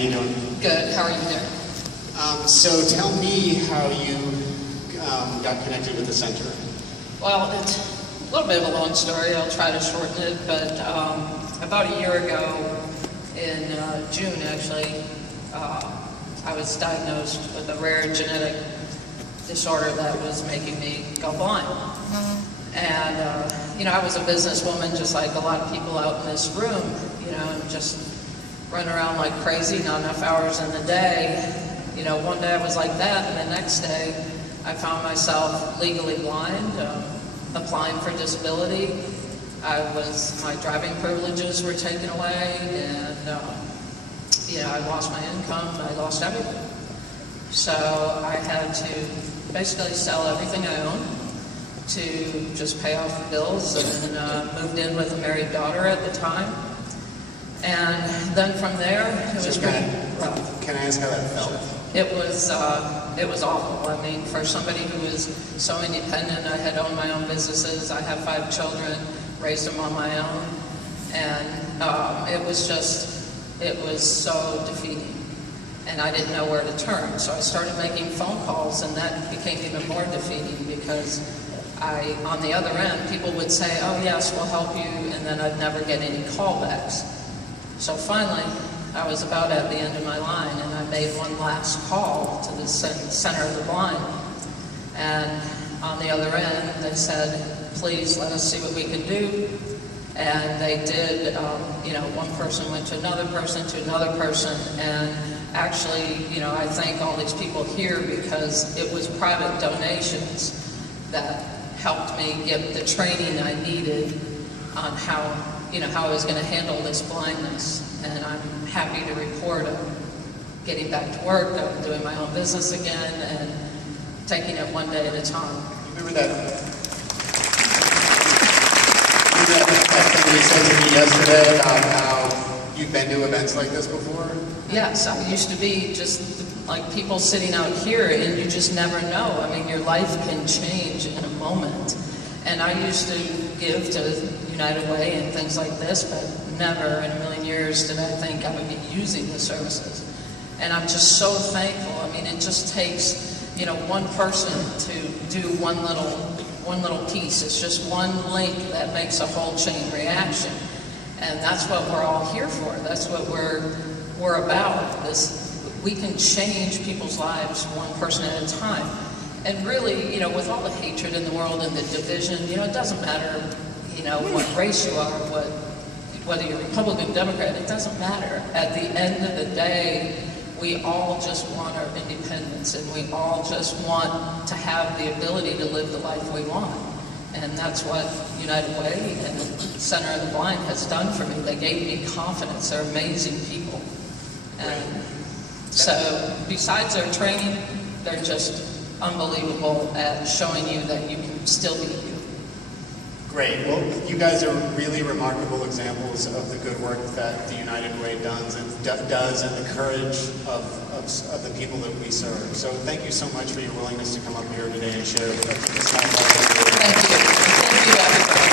you doing? Good. How are you doing? So tell me how you got connected with the center. Well, it's a little bit of a long story. I'll try to shorten it. But about a year ago, in June actually, I was diagnosed with a rare genetic disorder that was making me go blind. And, I was a businesswoman just like a lot of people out in this room, and just running around like crazy, not enough hours in the day. One day I was like that, and the next day I found myself legally blind, applying for disability. My driving privileges were taken away, and, I lost my income, I lost everything. So I had to basically sell everything I owned to just pay off the bills, and moved in with a married daughter at the time. And then from there, it was pretty rough. Can I ask how that felt? It was awful. I mean, for somebody who was so independent, I had owned my own businesses. I have 5 children, raised them on my own, and it was so defeating. And I didn't know where to turn. So I started making phone calls, and that became even more defeating because on the other end, people would say, oh yes, we'll help you, and then I'd never get any callbacks. So finally, I was about at the end of my line, and I made one last call to the Center of the Blind. And on the other end, they said, please let us see what we can do. And they did, one person went to another person, and actually, I thank all these people here because it was private donations that helped me get the training I needed on how I was going to handle this blindness. And I'm happy to report I'm getting back to work, I'm doing my own business again, and taking it one day at a time. Remember that thing you said to me yesterday about how you've been to events like this before? Yes, I used to be just like people sitting out here, and you just never know. I mean, your life can change in a moment. And I used to give to United Way and things like this, but never in a million years did I think I would be using the services. And I'm just so thankful. I mean, it just takes, one person to do one little piece. It's just one link that makes a whole chain reaction. And that's what we're all here for. That's what we're about. We can change people's lives one person at a time. And really, with all the hatred in the world and the division, it doesn't matter, what race you are, whether you're Republican, Democrat, it doesn't matter. At the end of the day, we all just want our independence, and we all just want to have the ability to live the life we want. And that's what United Way and Center of the Blind has done for me. They gave me confidence. They're amazing people. And so besides their training, they're just unbelievable at showing you that you can still be you. Great. Well, you guys are really remarkable examples of the good work that the United Way does and the courage of the people that we serve. So thank you so much for your willingness to come up here today and share with us. Thank you. Thank you, everybody.